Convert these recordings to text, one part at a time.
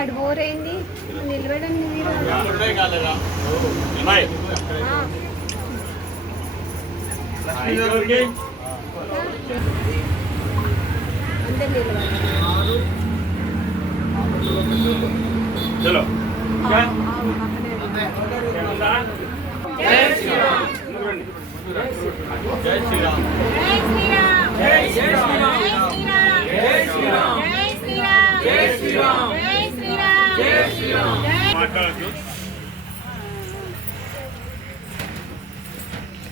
అటు బోరైంది? నిలబడండి మీరు? అందరు నిలబడండి. చలో. మాట్లాడద్దు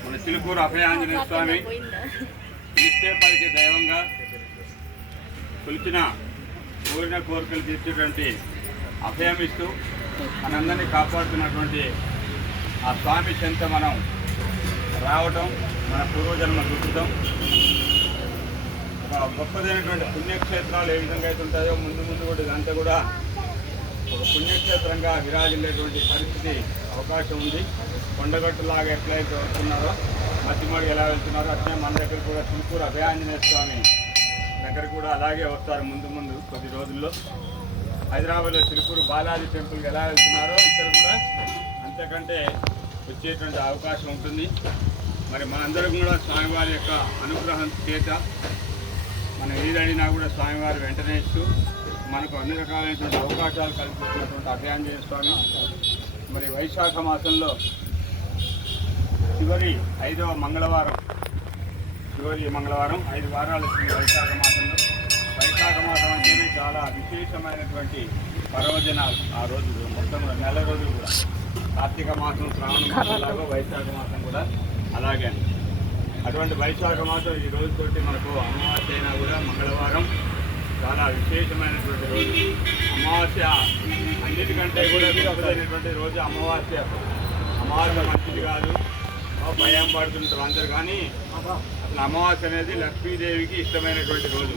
మన చిలుకూరు అభయాంజనేయ స్వామి నిత్య పలికి దైవంగా కొలిచిన కోరిన కోరికలు తీర్చేటువంటి అభయం ఇస్తూ మనందరినీ కాపాడుతున్నటువంటి ఆ స్వామి చెంత మనం రావటం మన పూర్వజన్మ దుఃఖితం గొప్పదైనటువంటి పుణ్యక్షేత్రాలు ఏ విధంగా అయితే ఉంటాయో ముందు ముందు కూడా ఇదంతా కూడా ఒక పుణ్యక్షేత్రంగా విరాజిల్లేటువంటి పరిస్థితి అవకాశం ఉంది. కొండగట్టులాగా ఎట్లయితే వస్తున్నారో మధ్యమడి ఎలా వెళ్తున్నారో అట్లే మన దగ్గర కూడా తులుకూరు అభయాంజనేయ స్వామి దగ్గర కూడా అలాగే వస్తారు ముందు ముందు కొద్ది రోజుల్లో. హైదరాబాద్లో తిరుపూరు బాలాజీ టెంపుల్కి ఎలా వెళ్తున్నారో ఇక్కడ కూడా అంతకంటే వచ్చేటువంటి అవకాశం ఉంటుంది. మరి మనందరం కూడా స్వామివారి యొక్క అనుగ్రహం చేత మనం ఏదడినా కూడా స్వామివారు వెంటనే ఇస్తూ మనకు అన్ని రకాలైనటువంటి అవకాశాలు కల్పిస్తున్నటువంటి అభయాంజనేయ స్వామి మరి వైశాఖ మాసంలో చివరి ఐదవ మంగళవారం చివరి మంగళవారం ఐదు వారాలు వస్తుంది వైశాఖ మాసంలో. వైశాఖ మాసం అంటేనే చాలా విశేషమైనటువంటి పర్వదినాలు ఆ రోజు మొత్తం నెల రోజులు కూడా. కార్తీక మాసం శ్రావణ మాసం లాగా వైశాఖ మాసం కూడా అలాగే. అటువంటి వైశాఖ మాసం ఈ రోజుతోటి మనకు అమావాస్య అయినా కూడా మంగళవారం చాలా విశేషమైనటువంటి రోజు. అమావాస్య అన్నిటికంటే కూడా విలువైనటువంటి రోజు అమావాస్య. అమావాస్య మంచిది కాదు. భయం పడుతుంటారు అందరు కానీ అసలు అమావాస్య అనేది లక్ష్మీదేవికి ఇష్టమైనటువంటి రోజు.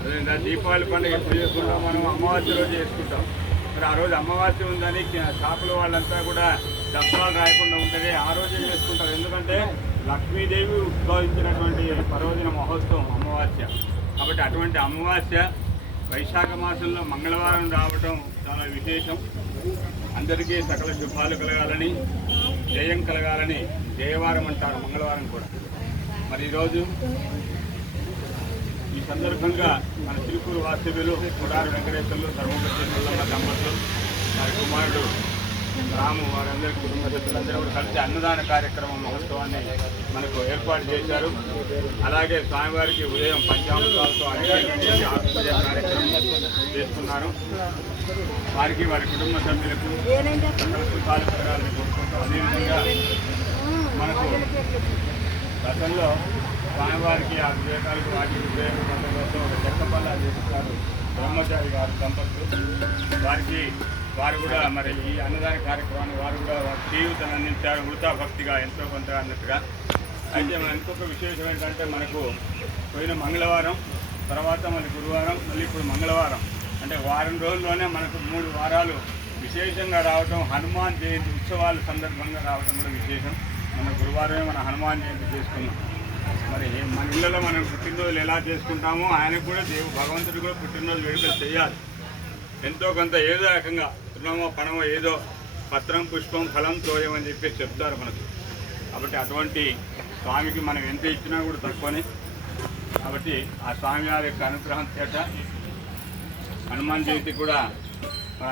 అదేవిధంగా దీపావళి పండుగ ఎప్పుడు చేసుకుంటాం మనం? అమావాస్య రోజు చేసుకుంటాం. మరి ఆ రోజు అమావాస్య ఉందని షాపుల వాళ్ళంతా కూడా దసరాలు రాయకుండా ఉంటుంది ఆ రోజే చేసుకుంటారు. ఎందుకంటే లక్ష్మీదేవి ఉద్భవించినటువంటి పర్వదిన మహోత్సవం అమావాస్య. కాబట్టి అటువంటి అమావాస్య వైశాఖ మాసంలో మంగళవారం రావటం చాలా విశేషం. అందరికీ సకల శుభాలు కలగాలని జయం కలగాలని జయవారం అంటారు మంగళవారం కూడా. మరి ఈరోజు ఈ సందర్భంగా మన తిరుపూరు వాస్తవ్యులు కుడారు వెంకటేశ్వర్లు ధర్మపతి దంపతులు వారి కుమారుడు రాము వారందరి కుటుంబ సభ్యులందరూ కూడా కలిసి అన్నదాన కార్యక్రమం మహోత్సవాన్ని మనకు ఏర్పాటు చేశారు. అలాగే స్వామివారికి ఉదయం పంచామృతాలతో ఆత్మీయ కార్యక్రమం చేస్తున్నారు. వారికి వారి కుటుంబ సభ్యులకు సుఖాలు పెరగాలని కోరుకుంటాం అదేవిధంగా మనకు గతంలో స్వామివారికి ఆ వివేకాలకు వాటి ఉపయోగపడడం కోసం ఒక చెక్కపల్ల చేస్తారు బ్రహ్మచారి గారు దంపతులు వారికి వారు కూడా మరి ఈ అన్నదాన కార్యక్రమాన్ని వారు కూడా జీవితం అందించారు. వృతా భక్తిగా ఎంతో కొంత అన్నట్టుగా. అయితే మన ఇంకొక విశేషం ఏంటంటే మనకు పోయిన మంగళవారం తర్వాత మళ్ళీ గురువారం మళ్ళీ ఇప్పుడు మంగళవారం. అంటే వారం రోజుల్లోనే మనకు మూడు వారాలు విశేషంగా రావటం హనుమాన్ జయంతి ఉత్సవాల సందర్భంగా రావటం కూడా విశేషం. మన గురువారమే మన హనుమాన్ జయంతి చేసుకున్నాం. మరి మన ఇళ్ళలో మనం పుట్టినరోజులు ఎలా చేసుకుంటామో ఆయనకు కూడా దేవు భగవంతుడు కూడా పుట్టినరోజు వేడుకలు చేయాలి. ఎంతో కొంత ఏదో రకంగా తృణమో పణమో ఏదో పత్రం పుష్పం ఫలం తోయం అని చెప్పేసి చెప్తారు మనకు. కాబట్టి అటువంటి స్వామికి మనం ఎంత ఇచ్చినా కూడా తక్కువని. కాబట్టి ఆ స్వామి వారి యొక్క అనుగ్రహం చేత హనుమాన్ జయంతి కూడా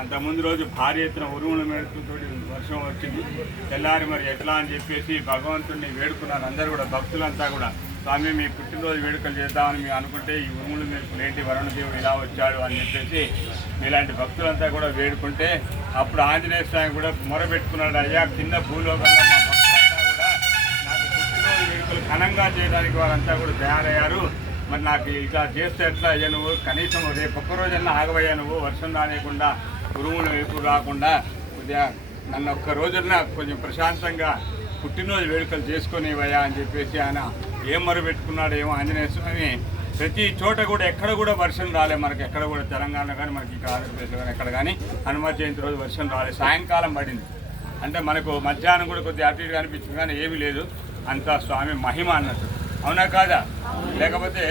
అంతకుముందు రోజు భారీ ఎత్తున ఉరుముల మేడుతో వర్షం వచ్చింది. తెల్లారి మరి ఎట్లా అని చెప్పేసి భగవంతుడిని వేడుకున్నారు. అందరూ కూడా భక్తులంతా కూడా. స్వామి మీ పుట్టినరోజు వేడుకలు చేద్దామని మీరు అనుకుంటే ఈ ఉరుములు మేడుకులు ఏంటి? వరుణదేవుడు ఇలా వచ్చాడు అని చెప్పేసి ఇలాంటి భక్తులంతా కూడా వేడుకుంటే అప్పుడు ఆంజనేయ స్వామి కూడా మొరబెట్టుకున్నాడు అయ్యా కింద భూలోకంలో మా భక్తులంతా కూడా నాకు పుట్టినరోజు వేడుకలు ఘనంగా చేయడానికి వారంతా కూడా తయారయ్యారు. మరి నాకు ఇలా చేస్తే ఎట్లా? అయ్యా నువ్వు కనీసం రేపు ఒక్కరోజన్నా ఆగవయ్యా నువ్వు. వర్షం రానియకుండా గురువుల వైపు రాకుండా కొద్దిగా నన్ను ఒక్క రోజున కొంచెం ప్రశాంతంగా పుట్టినరోజు వేడుకలు చేసుకునేవయ్యా అని చెప్పేసి ఆయన ఏం మరుపెట్టుకున్నాడు ఏమో ఆంజనేయ స్వామి. ప్రతి చోట కూడా ఎక్కడ కూడా వర్షం రాలే మనకి ఎక్కడ కూడా తెలంగాణ కానీ మనకి ఇక్కడ ఆంధ్రప్రదేశ్ కానీ ఎక్కడ కానీ హనుమ జయంతి రోజు వర్షం రాలే సాయంకాలం పడింది. అంటే మనకు మధ్యాహ్నం కూడా కొద్దిగా అటు ఇటు కనిపించింది కానీ ఏమీ లేదు. అంతా స్వామి మహిమ అన్నట్టు. అవునా కాదా? లేకపోతే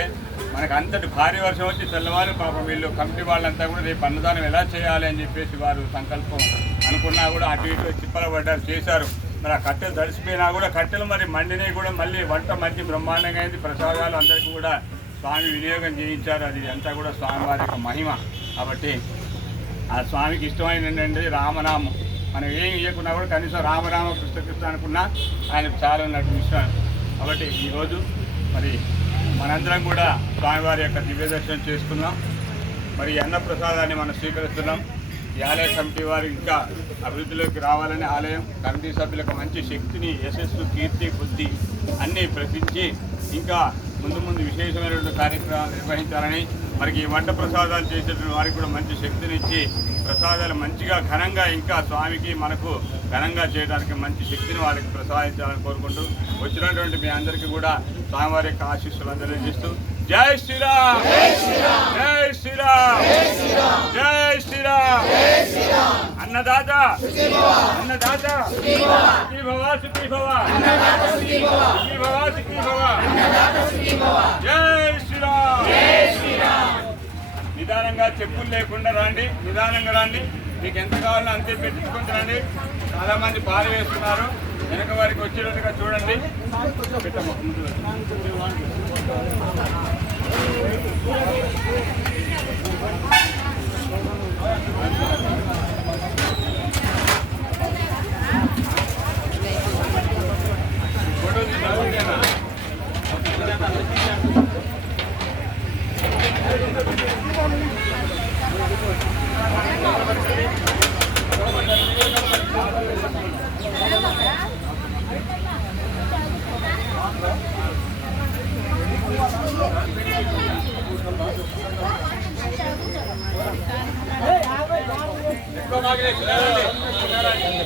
మనకు అంతటి భారీ వర్షం వచ్చి తెల్లవారు పాపం వీళ్ళు కమిటీ వాళ్ళంతా కూడా రేపు అన్నదానం ఎలా చేయాలి అని చెప్పేసి వారు సంకల్పం అనుకున్నా కూడా అటు ఇటు చిప్పలబడ్డారు చేశారు. మరి ఆ కట్టెలు తడిసిపోయినా కూడా కట్టెలు మరి మండినవి కూడా మళ్ళీ వంట మంచి బ్రహ్మాండంగా అయింది. ప్రసాదాలు అందరికీ కూడా స్వామి వినియోగం చేయించారు. అది అంతా కూడా స్వామివారి యొక్క మహిమ. కాబట్టి ఆ స్వామికి ఇష్టమైన రామనామం. మనం ఏం ఇవ్వకున్నా కూడా కనీసం రామరామ కృష్ణకృష్ణ అనుకున్నా ఆయనకు చాలా ఉన్నట్టు విషయం కాబట్టి ఈరోజు మరి మనందరం కూడా స్వామివారి యొక్క దివ్య దర్శనం చేసుకున్నాం. మరి అన్నప్రసాదాన్ని అన్న ప్రసాదాన్ని మనం స్వీకరిస్తున్నాం. ఈ ఆలయ కమిటీ వారు ఇంకా అభివృద్ధిలోకి రావాలని ఆలయం కమిటీ సభ్యులకు మంచి శక్తిని యశస్సు కీర్తి బుద్ధి అన్నీ ప్రకటించి ఇంకా ముందు ముందు విశేషమైనటువంటి కార్యక్రమాలు నిర్వహించాలని మనకి ఈ వంట ప్రసాదాలు చేసేటువంటి వారికి కూడా మంచి శక్తినిచ్చి ప్రసాదాలు మంచిగా ఘనంగా ఇంకా స్వామికి మనకు ఘనంగా చేయడానికి మంచి శక్తిని వాళ్ళకి ప్రసాదించాలని కోరుకుంటూ వచ్చినటువంటి మీ అందరికీ కూడా స్వామివారి యొక్క ఆశీస్సులు అందజేస్తూ జై శ్రీరామ్! జై శ్రీరామ్! జై శ్రీరామ్! అన్నదాత. అన్నదాత. సుఖీ భవ సుఖీ భవ సుఖీ భవ సుఖీ భవ జై శ్రీరామ్. నిదానంగా చెప్పులు లేకుండా రండి. నిదానంగా రండి. మీకు ఎంత కావాలో అంతే పెట్టించుకుంటూ రండి. చాలా మంది పాలు వేస్తున్నారు. వెనక వారికి వచ్చేటట్టుగా చూడండి. పెట్టమ్మా, ఎక్కువ బాగా తినాలండి.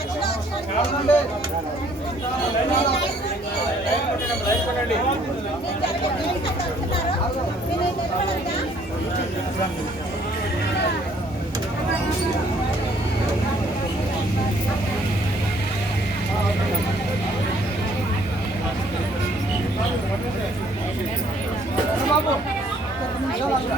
తినాలండి. మీరు